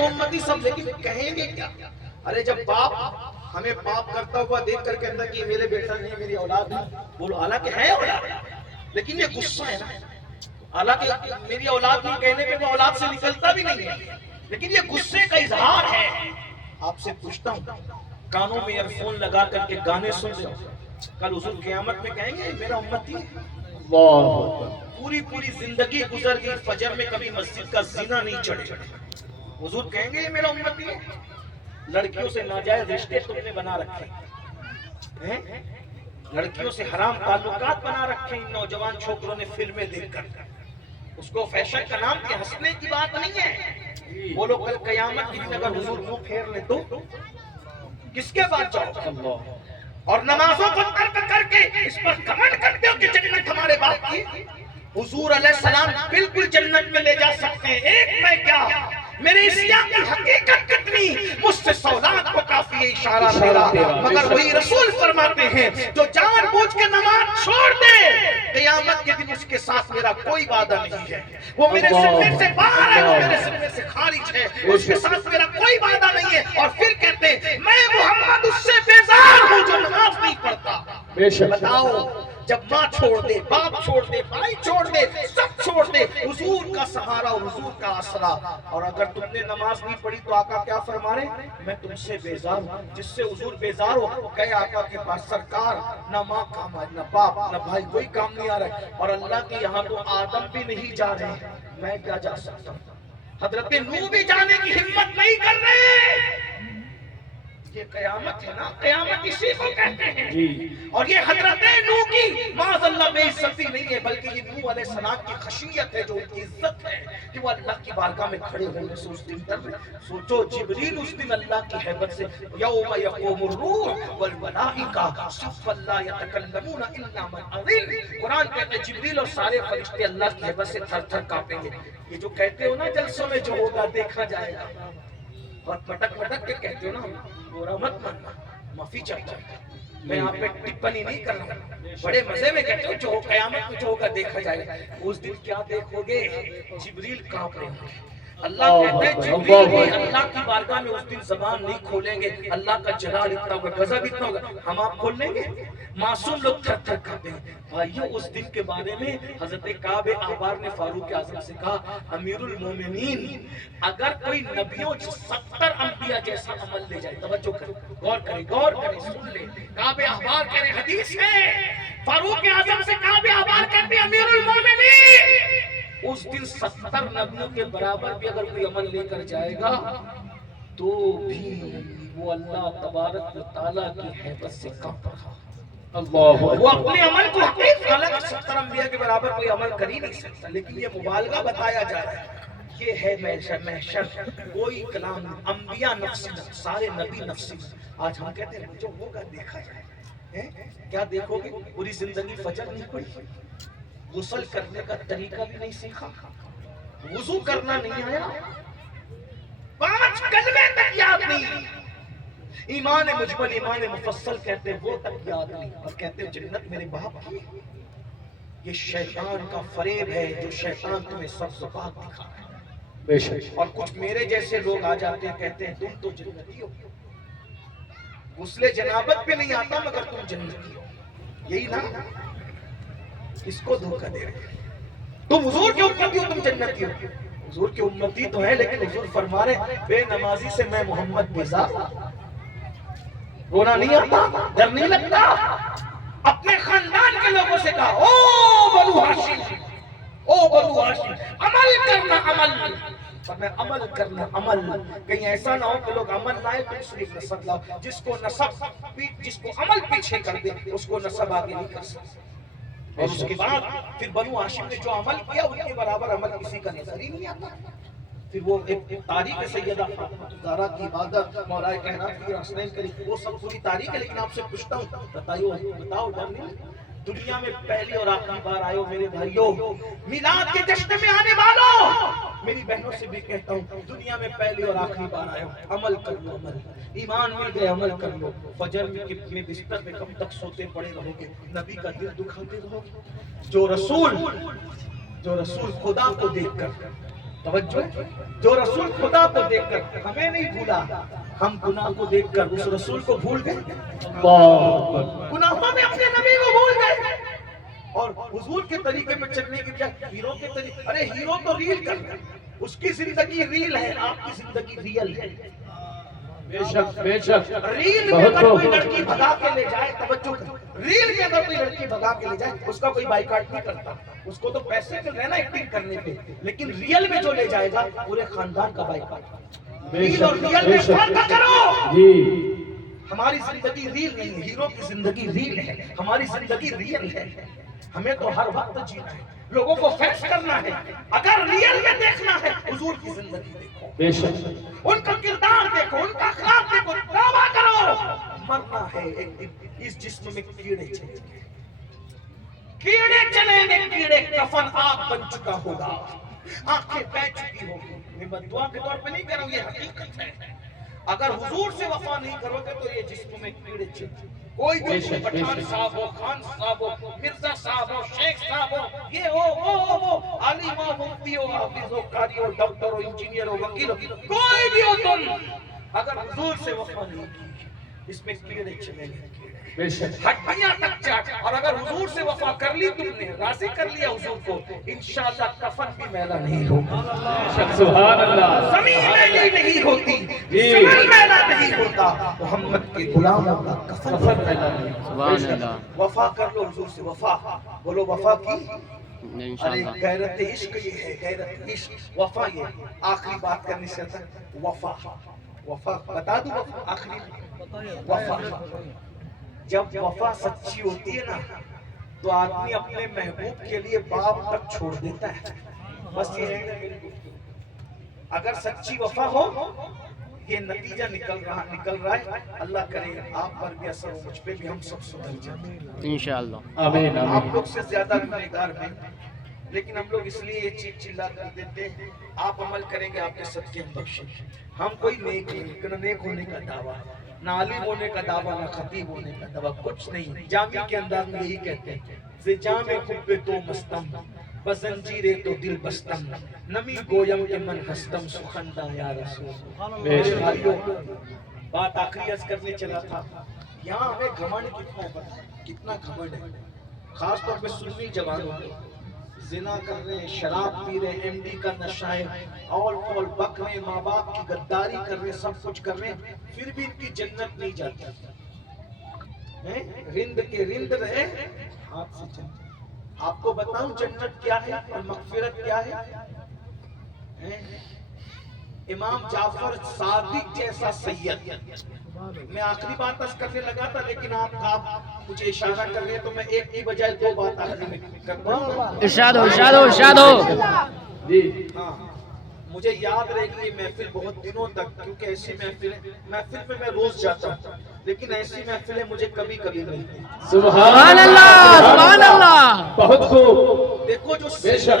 تو उम्मती सब, लेकिन कहेंगे क्या? अरे जब बाप हमें पाप करता हुआ देख कर कहता कि मेरे बेटा नहीं, मेरी औलाद नहीं, बोलो हालांकि है औलाद, लेकिन ये गुस्सा है ना। हालांकि मेरी औलाद नहीं कहने पे वो औलाद से निकलता भी नहीं है, लेकिन ये गुस्से का इजहार है। आपसे पूछता हूँ, कानों में ईयरफोन लगा करके गाने सुन रहे हो, कल हुजूर क़यामत में कहेंगे मेरा उम्मती है? पूरी पूरी जिंदगी गुजर गई, फजर में कभी मस्जिद का ज़िना नहीं चढ़े, हुजूर कहेंगे मेरा उम्मती है? लड़कियों से नाजायज रिश्ते तुमने बना रखे हैं, लड़कियों से हराम ताल्लुकात बना रखे इन नौजवान छोकरों ने फिल्में देखकर, उसको फैशन का नाम दिया, हंसने की बात नहीं है। बोलो कल क़यामत के दिन अगर हुजूर मुंह फेर ले तो किसके पास जाओ? और नमाजों को तर्क करके इस पर घमंड करते हो कि जन्नत हमारे बाप की। हुजूर अलैहिस्सलाम बिल्कुल जन्नत में ले जा सकते हैं, एक मैं क्या, मेरे इस्लाम की हकीकत कितनी, मुझसे सौलाद को काफी है इशारा मेरा। मगर वही रसूल फरमाते हैं जो जानबूझ के नमाज छोड़ दे, क़यामत के दिन उसके साथ मेरा कोई वादा नहीं है, वो मेरे ज़िम्मे से बाहर है, वो मेरे ज़िम्मे से खारिज है, उसके साथ मेरा कोई वादा नहीं है। और फिर कहते हैं मैं मोहम्मद उससे बेजार हूँ जो नमाज नहीं पढ़ता। बताओ, जब माँ छोड़ दे, बाप छोड़ दे, भाई छोड़ दे, सब छोड़ दे, हुजूर का सहारा, हुजूर का आसरा, और अगर तुमने नमाज नहीं पढ़ी तो आका क्या फरमा रहे? मैं तुमसे बेजार हूँ। जिससे हुजूर बेजार हो, गए आका के पास, सरकार ना माँ काम आए, ना बाप, ना भाई, कोई काम नहीं आ रहा है, और अल्लाह के यहाँ तो आदम भी नहीं जा रहे, मैं क्या जा सकता हूँ? हजरत नूह भी जाने की हिम्मत नहीं कर रहे। ये कयामत है ना, कयामत इसी को कहते हैं जी। और ये हजरत नूह की माज़अल्लाह बेइज्जती नहीं है, बल्कि ये नूह अलैहिस्सलाम की खशियत है, जो उनकी इज्जत है कि वो अल्लाह की बारगाह में खड़े होने से उस दिन डर रहे। सोचो जिब्रील उस दिन अल्लाह की हैबत से, यौम यक़ूमुर रूह वल मलाइका सफ़्फ़न ला यतकल्लमूना इल्ला मन अज़िन। कुरान कहता है जिब्रील और सारे फरिश्ते अल्लाह की हैबत से थर थर कांपेंगे। ये जो कहते हो ना जलसों में जो होगा देखा जाएगा, और पटक पटक के कहते हो ना, बुरा मत मानना, माफी चाहता हूं, मैं यहाँ पे टिप्पणी नहीं कर रहा हूँ, बड़े मजे में कहते हो जो क़यामत में जो होगा देखा जाएगा। उस दिन क्या देखोगे? जिब्रील कांप रहे होंगे। अल्लाह कहते हैं जिब्रील भी अल्लाह की बारगाह में उस दिन ज़बान नहीं खोलेंगे, अल्लाह का जलाल इतना होगा, गज़ब इतना होगा, हम आप खोल लेंगे? मासूम लोग थर थर कांपेंगे। भाइयों, उस दिन के बारे में हज़रत काब अहबार ने फारूक आज़म से कहा, अमीरुल मोमिनीन, अगर कोई नबियों 70 अंबिया जैसा अमल ले जाए, तवज्जो करें, गौर करें, सुन ले, काब अहबार कह रहे हदीस है, फारूक आज़म से काब अहबार कहते हैं अमीरुल मोमिनीन, उस दिन 70 नबियों के बराबर भी अगर कोई अमल लेकर जाएगा तो भी वो अल्लाह तबारक व तआला की हैबत से कांप रहा। अल्लाह, वो अपने अमल को हालांकि 70 अंबिया के बराबर कोई अमल कर ही नहीं सकता, लेकिन ये मुबालगा बताया जा रहा है, ये है महशर, कोई कलाम अंबिया नफ्सी, सारे नबी नफ्सी। आज हम कहते हैं जो होगा देखा जाए, क्या देखोगे? पूरी जिंदगी फजर नहीं पड़ी, गुस्ल करने का तरीका भी नहीं सीखा, वुजू करना नहीं आया, 5 कलमे तक याद नहीं, ईमान मुजमल, ईमान मुफस्सल कहते हैं वो तक याद नहीं, और कहते हैं जन्नत मेरे बाप की। ये शैतान का फरेब है, जो शैतान तुम्हें सब्ज़ बात दिखा रहा है बेशक। और कुछ मेरे जैसे लोग आ जाते हैं, कहते हैं तुम तो जन्नती हो, गुस्ले जनाबत पे नहीं आता मगर तुम जन्नती हो, यही ना? किसको धोखा दे रहे? तुम हुजूर के उम्मती हो, तुम जन्नती हो। हुजूर के उम्मती तो है, लेकिन हुजूर फरमा रहे बेनमाजी से मैं मोहम्मद बेजार। रोना नहीं आता, डर नहीं लगता? अपने खानदान के लोगों से कहा, ओ बनु हाशिम, ओ बनु हाशिम, अमल करना अमल, पर मैं अमल करना अमल। कहीं ऐसा ना हो कि लोग अमल लाए तो सिर्फ नसब लाओ, जिसको अमल पीछे कर दे उसको नसब आगे नहीं कर सकते। और उसके बाद फिर बनु हाशिम ने जो अमल किया उनके बराबर अमल किसी का नजर ही नहीं आता। फिर वो एक तारीख सैयदा ज़हरा की इबादत, मौलाए कायनात की हसनैन करी, वो सब पूरी तारीख है। लेकिन आपसे पूछता हूँ, बताओ डर नहीं? दुनिया में पहली और आखिरी बार आए हो मेरे भाइयों, मिलाद के जश्न में आने वालों, मेरी बहनों से भी कहता हूँ, दुनिया में पहली और आखिरी बार आए हो, अमल कर लो, अमल, ईमान मिल गए, अमल कर लो। फजर में बिस्तर में कब तक सोते पड़े रहोगे? नबी का दिल दुखाते रहोगे? जो रसूल खुदा को देखकर توجہ، جو رسول خدا کو دیکھ کر ہمیں نہیں بھولا، ہم گناہ کو دیکھ کر اس رسول کو بھول گئے، گناہوں میں اپنے نبی کو بھول گئے، اور حضور کے طریقے پہ چلنے کی بجائے ہیرو کے طریقے. ارے ہیرو تو ریل کرتا ہے، اس کی زندگی ریل ہے، آپ کی زندگی ریل ہے. بے شک بے شک. ریل میں اگر کوئی لڑکی بھگا کے لے جائے، توجہ کرو، ریل میں اگر کوئی لڑکی بھگا کے لے جائے اس کا کوئی بائیکاٹ نہیں کرتا، اس کو تو پیسے مل رہے ہیں نا ایکٹنگ کرنے پہ، لیکن ریل میں جو لے جائے گا پورے خاندان کا بائیکاٹ. ریل اور ریل میں فرق کرو. جی ہماری زندگی ریل نہیں ہے، ہیرو کی زندگی ریل ہے، ہماری زندگی ریل ہے. ہمیں تو ہر وقت جینا ہے، لوگوں کو فیکس کرنا ہے. اگر ریل میں دیکھنا ہے حضور کی زندگی دیکھو، بے شک. ان کا کردار دیکھو، ان کا اخلاق دیکھو. توبہ کرو، مرنا ہے ایک دن. اس جسم میں کیڑے چلیں گے، کیڑے چلیں گے، کیڑے. کفن آگ بن چکا ہوگا، آنکھیں بہ چکی ہوگی. میں بددعا کے طور پہ نہیں کہہ رہا ہوں، یہ حقیقت ہے. اگر حضور سے وفا نہیں کرو گے تو یہ جسم میں کیڑے چلیں. کوئی بھی پٹھان صاحب ہو، خان صاحب ہو، مرزا صاحب ہو، شیخ صاحب ہو، یہ ہو وہ عالم ہو، مفتی ہو، حافظ ہو، قاری ہو، ڈاکٹر ہو، انجینئر ہو، وکیل ہو، کوئی بھی ہو، تم اگر حضور سے وفا نہیں کی اس میں کیڑے چلیں گے. بے شک. ہڈیاں تک چاٹ. اور اگر حضور سے وفا کر لی، تم نے راضی کر لیا حضور کو، انشاءاللہ کفن بھی میلا نہیں ہوگا، سبحان اللہ. زمین میلی نہیں ہوتی، زمین میلا نہیں ہوتا. محمد کے غلاموں کا کفن میلا نہیں ہوتا. سبحان اللہ. وفا کر لو حضور سے. وفا بولو، وفا کی. ارے انشاءاللہ. غیرت عشق یہ ہے، غیرت عشق. وفا یہ آخری بات کرنے سے وفا. وفا بتا دوں، وفا آخری وفا. جب وفا سچی ہوتی ہے نا تو آدمی اپنے محبوب کے لیے باپ تک چھوڑ دیتا ہے. بس یہ ہے، اگر سچی وفا ہو یہ نتیجہ نکل رہا ہے. اللہ کرے آپ پر بھی اثر ہو، مجھ پہ بھی، ہم سب سدھر جائیں انشاءاللہ. آمین آپ آمین. لوگ سے زیادہ گنہگار ہیں، لیکن ہم لوگ اس لیے یہ چیز چلا کر دیتے ہیں. آپ عمل کریں گے، آپ کے صدقے ہم بخشیں. ہم کوئی نیک نہیں، نہ نیک ہونے کا دعویٰ، نہ عالم ہونے کا دعویٰ، نہ خطیب ہونے کا دعویٰ، کچھ نہیں. جامع کے انداز میں یہی کہتے ہیں، زجام خب تو مستم بزنجیرے تو دل بستم، نمی گویم کے من ہستم سخندہ یا رسول. میرے بھائیوں، بات آخری عرض کرنے چلا تھا. یہاں ہمیں گھمنڈ کتنا ہے، کتنا گھمنڈ ہے. خاص طور پہ سنی جوانوں میں زنا کر رہے ہیں، شراب پی رہے ہیں، ایم ڈی کا نشہ ہے، اول پول بک رہے ہیں، ماں باپ کی غداری کر رہے ہیں، سب کچھ کر رہے ہیں، پھر بھی ان کی جنت نہیں جاتی. رند کے رند رہے ہاتھ سے چلتے. آپ کو بتاؤں جنت کیا ہے اور مغفرت کیا ہے. امام جعفر صادق جیسا سید. میں آخری بات عرض کرنے لگا تھا، لیکن آپ مجھے اشارہ کر رہے ہیں تو میں ایک کی بجائے دو بات آخری میں کرتا ہوں. ارشاد ہو ارشاد ہو ارشاد ہو. جی ہاں، مجھے یاد رہے گی یہ محفل بہت دنوں تک، کیونکہ ایسی محفل میں میں روز جاتا ہوں، لیکن ایسی محفلیں مجھے کبھی کبھی ملتی. سبحان اللہ سبحان اللہ. بہت خوب. دیکھو جو بے شک.